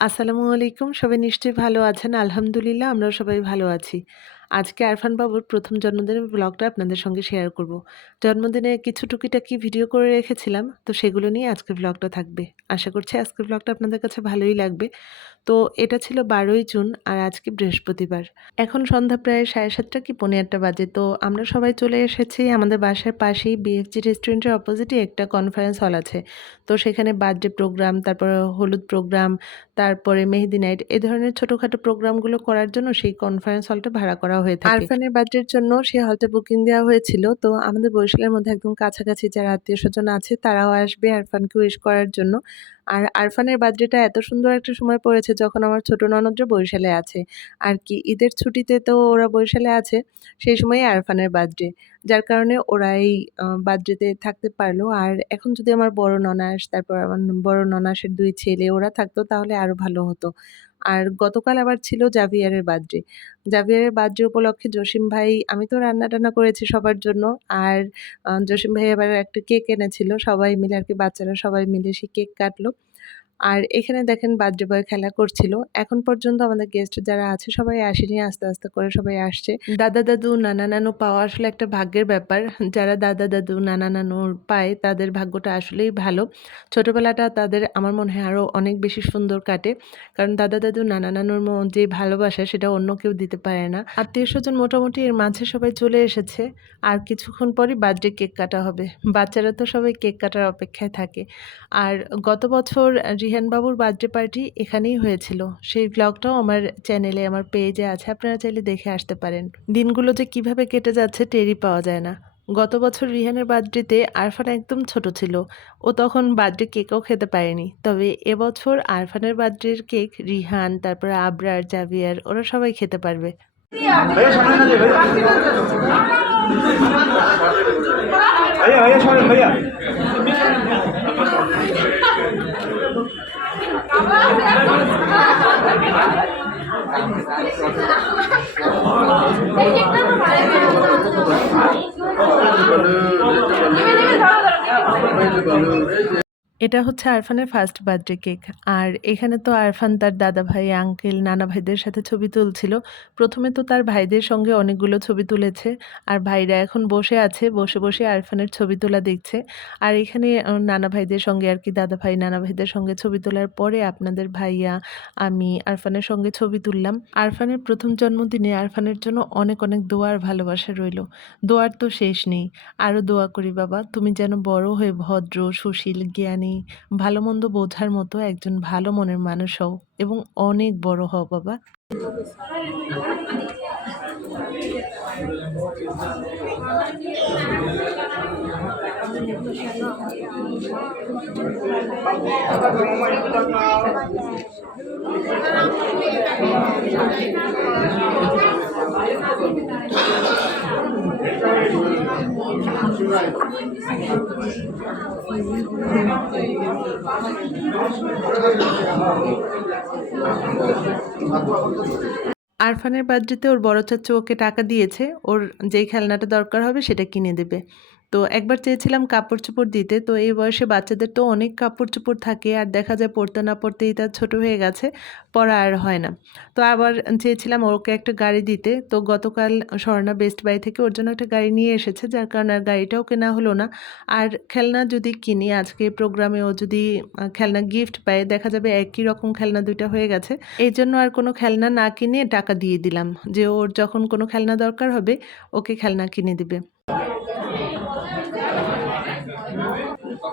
আসসালামু আলাইকুম। সবাই নিশ্চয়ই ভালো আছেন। আলহামদুলিল্লাহ আমরাও সবাই ভালো আছি। আজকে আরফান বাবুর প্রথম জন্মদিনের ব্লগটা আপনাদের সঙ্গে শেয়ার করব। জন্মদিনে কিছু টুকিটাকি ভিডিও করে রেখেছিলাম। তো সেগুলো নিয়ে আজকের ব্লগটা থাকবে। আশা করছি আজকের ব্লগটা আপনাদের কাছে ভালোই লাগবে। তো এটা ছিল ১২ই জুন আর আজকে বৃহস্পতিবার। এখন সন্ধ্যা প্রায় ৭:৩০ কি পৌনে আটটা বাজে। তো আমরা সবাই চলে এসেছি আমাদের বাসার পাশেই বিএফজি রেস্টুরেন্টের অপোজিটে একটা কনফারেন্স হল আছে। তো সেখানে বার্থডে প্রোগ্রাম, তারপর হলুদ প্রোগ্রাম, তারপরে মেহেদি নাইট এ ধরনের ছোটোখাটো প্রোগ্রামগুলো করার জন্য সেই কনফারেন্স হলটা ভাড়া করা হয়ে থাকে। আরফানের বার্থডের জন্য সেই হলটা বুকিং দেওয়া হয়েছিল। তো আমাদের বরিশালের মধ্যে একদম কাছাকাছি যারা আত্মীয় স্বজন আছে তারাও আসবে আরফানকে উইশ করার জন্য। আর আরফানের বার্থডেটা এত সুন্দর একটা সময় পড়েছে যখন আমার ছোট ননদরা বরিশালে আছে। আর কি ঈদের ছুটিতে তো ওরা বরিশালে আছে, সেই সময়েই আরফানের বার্থডে। যার কারণে ওরা এই বার্থডেতে থাকতে পারল আর এখন যদি আমার বড় ননাস, তারপর আমার বড় ননাসের দুই ছেলে ওরা থাকতো তাহলে আরও ভালো হতো। আর গতকাল আবার ছিল জাভিয়ারের বার্থডে। জাভিয়ারের বার্থডে উপলক্ষে জসিম ভাই, আমি তো রান্না-টান্না করেছি সবার জন্য। আর জসিম ভাই আবার একটা কেক এনেছিল। সবাই মিলে আর কি, বাচ্চারা সবাই মিলে সেই কেক কাটলো। আর এখানে দেখেন বার্থডে বয় খেলা করছিল। এখন পর্যন্ত আমাদের গেস্ট যারা আছে সবাই আসেনি। আস্তে, আস্তে করে সবাই আসছে। দাদা-দাদু, নানা-নানু পাওয়া আসলে একটা ভাগ্যের ব্যাপার। যারা দাদা-দাদু, নানা-নানু পায় তাদের ভাগ্যটা আসলেই ভালো। ছোটবেলাটা তাদের আমার মনে হয় আরও অনেক বেশি সুন্দর কাটে। কারণ দাদা-দাদু, নানা-নানুর ম যে ভালোবাসা সেটা অন্য কেউ দিতে পারে না। আত্মীয়স্বজন মোটামুটি এর মাঝে সবাই চলে এসেছে। আর কিছুক্ষণ পরই বার্থডে কেক কাটা হবে। বাচ্চারা তো সবাই কেক কাটার অপেক্ষায় থাকে। আর গত বছর রিহান বাবুর বার্থডে পার্টি এখানেই হয়েছিল। সেই ব্লগটাও আমার চ্যানেলে আমার পেজে আছে। আপনারা চাইলে দেখে আসতে পারেন। দিনগুলো যে কীভাবে কেটে যাচ্ছে টেরই পাওয়া যায় না। গত বছর রিহানের বার্থডেতে আরফান একদম ছোট ছিল। ও তখন বার্থডে কেকও খেতে পারেনি। তবে এবছর আরফানের বার্থডের কেক রিহান, তারপরে আবরার, জাভিয়ার ওরা সবাই খেতে পারবে। ভাইয়া সামনে না যে ভাইয়া ভাইয়া ভাইয়া সরেন ভাইয়া এটা হচ্ছে আরফানের ফার্স্ট বার্থডে কেক। আর এখানে তো আরফান তার দাদা ভাই, আঙ্কেল, নানা ভাইদের সাথে ছবি তুলছিল। প্রথমে তো তার ভাইদের সঙ্গে অনেকগুলো ছবি তুলেছে। আর ভাইরা এখন বসে আছে। বসে, বসে আরফানের ছবি তোলা দেখছে। আর এখানে নানা ভাইদের সঙ্গে আরকি দাদা ভাই, নানা ভাইদের সঙ্গে ছবি তোলার পরে আপনাদের ভাইয়া, আমি আরফানের সঙ্গে ছবি তুললাম। আরফানের প্রথম জন্মদিনে আরফানের জন্য অনেক, অনেক দোয়ার ভালোবাসা রইল। দোয়ার তো শেষ নেই। আরও দোয়া করি বাবা তুমি যেন বড় হয়ে ভদ্র, সুশীল, জ্ঞানী, ভালো-মন্দ বোঝার মতো একজন ভালো মনের মানুষ হও এবং অনেক বড় হও বাবা। আরফানের বাদ্রিতে ওর বড় চাচ্চু ওকে টাকা দিয়েছে। ওর যেই খেলনাটা দরকার হবে সেটা কিনে দেবে। তো একবার চেয়েছিলাম কাপড়-চোপড় দিতে। তো এই বয়সে বাচ্চাদের তো অনেক কাপড়-চোপড় থাকে আর দেখা যায় পড়তে না পড়তেই তার ছোট হয়ে গেছে। পড়া আর হয় না। তো আবার চেয়েছিলাম ওকে একটা গাড়ি দিতে। তো গতকাল স্বর্ণা বেস্ট বাই থেকে ওর জন্য একটা গাড়ি নিয়ে এসেছে। যার কারণে আর গাড়িটাও কেনা হলো না। আর খেলনা যদি কিনি, আজকে প্রোগ্রামে ও যদি খেলনা গিফট পায়, দেখা যাবে একই রকম খেলনা দুইটা হয়ে গেছে। এই জন্য আর কোনো খেলনা না কিনে টাকা দিয়ে দিলাম। যে ওর যখন কোনো খেলনা দরকার হবে, ওকে খেলনা কিনে দিবে।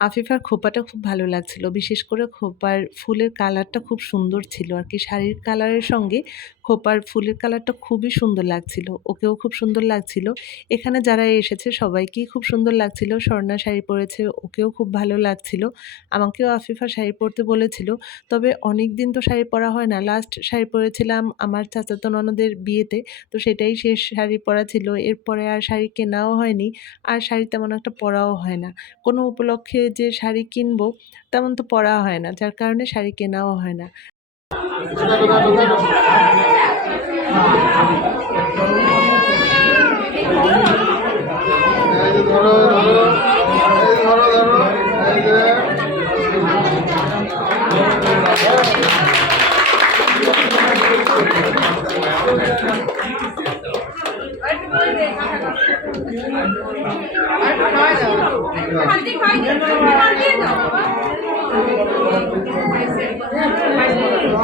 আফিফার খোপাটা খুব ভালো লাগছিল, বিশেষ করে খোপার ফুলের কালারটা খুব সুন্দর ছিল। আর কি শাড়ির কালারের সঙ্গে খোঁপার ফুলের কালারটা খুবই সুন্দর লাগছিল। ওকেও খুব সুন্দর লাগছিল। এখানে যারা এসেছে সবাইকেই খুব সুন্দর লাগছিল। স্বর্ণা শাড়ি পরেছে, ওকেও খুব ভালো লাগছিল। আমাকেও আফিফা শাড়ি পরতে বলেছিল। তবে অনেক দিন তো শাড়ি পরা হয় না। লাস্ট শাড়ি পরেছিলাম আমার চাচাতো ননদের বিয়েতে। তো সেটাই শেষ শাড়ি পরা ছিল। এরপরে আর শাড়ি কেনাও হয়নি। আর শাড়ি তেমন একটা পরাও হয় না। কোনো উপলক্ষে যে শাড়ি কিনবো তেমন তো পরা হয় না। যার কারণে শাড়ি কেনাও হয় না। এই যে ধরো ধরো এই যে ধরো ধরো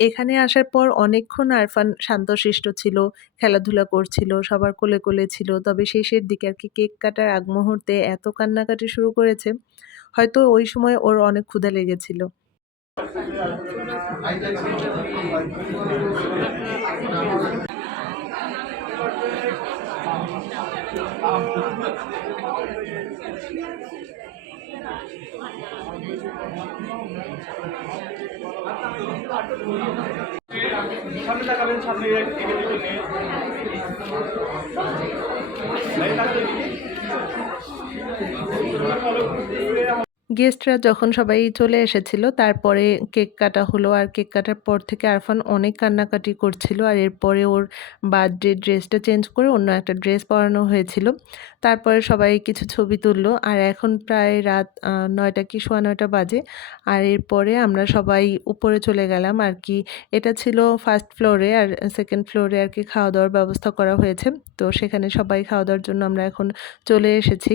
এখানে আসার পর অনেকক্ষণ আরফান শান্তশিষ্ট ছিল, খেলাধুলা করছিল, সবার কোলে, কোলে ছিল। তবে শেষের দিকে আর কি কেক কাটার আগ মুহূর্তে এত কান্নাকাটি শুরু করেছে, হয়তো ওই সময় ওর অনেক ক্ষুধা লেগেছিল। সামনে তাকাবেন সামনে এগিয়ে দিকে নিয়ে এই তাকাবেন গেস্টরা যখন সবাই চলে এসেছিল, তারপরে কেক কাটা হলো আর কেক কাটার পর থেকে আরফান অনেক কান্নাকাটি করছিল আর এরপরে ওর বার্থডে ড্রেসটা চেঞ্জ করে অন্য একটা ড্রেস পরানো হয়েছিল। তারপরে সবাই কিছু ছবি তুললো আর এখন প্রায় রাত নয়টা কি সোয়া নয়টা বাজে। আর এরপরে আমরা সবাই উপরে চলে গেলাম আর কি। এটা ছিল ফার্স্ট ফ্লোরে আর সেকেন্ড ফ্লোরে আর কি খাওয়া দাওয়ার ব্যবস্থা করা হয়েছে। তো সেখানে সবাই খাওয়া দাওয়ার জন্য আমরা এখন চলে এসেছি।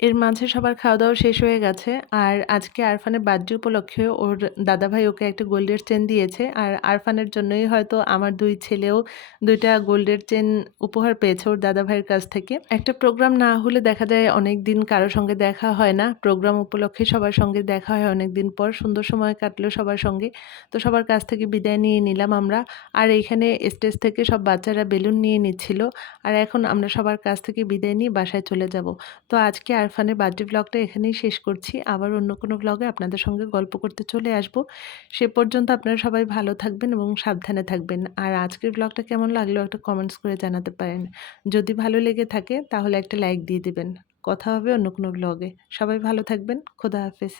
এর মাঝে সবার খাওয়া দাওয়া শেষ হয়ে গেছে। আর আজকে আরফানের বার্থডে উপলক্ষে ওর দাদাভাই ওকে একটা গোল্ডের চেন দিয়েছে। আর আরফানের জন্যই হয়তো আমার দুই ছেলেও দুইটা গোল্ডের চেন উপহার পেয়েছে ওর দাদাভাইয়ের কাছ থেকে। একটা প্রোগ্রাম না হলে দেখা যায় অনেক দিন কারোর সঙ্গে দেখা হয় না। প্রোগ্রাম উপলক্ষে সবার সঙ্গে দেখা হয় অনেক দিন পর। সুন্দর সময় কাটলো সবার সঙ্গে। তো সবার কাছ থেকে বিদায় নিয়ে নিলাম আমরা। আর এইখানে স্টেজ থেকে সব বাচ্চারা বেলুন নিয়ে নিচ্ছিল। আর এখন আমরা সবার কাছ থেকে বিদায় নিয়ে বাসায় চলে যাব। তো আজকে আরফানের বার্থডে ব্লগটা এখানেই শেষ করছি। আবার অন্য কোনো ব্লগে আপনাদের সঙ্গে গল্প করতে চলে আসব। সে পর্যন্ত আপনারা সবাই ভালো থাকবেন এবং সাবধানে থাকবেন। আর আজকের ব্লগটা কেমন লাগল একটা কমেন্টস করে জানাতে পারেন। যদি ভালো লেগে থাকে তাহলে একটা লাইক দিয়ে দেবেন। কথা হবে অন্য কোনো ব্লগে। সবাই ভালো থাকবেন। খোদা হাফেজ।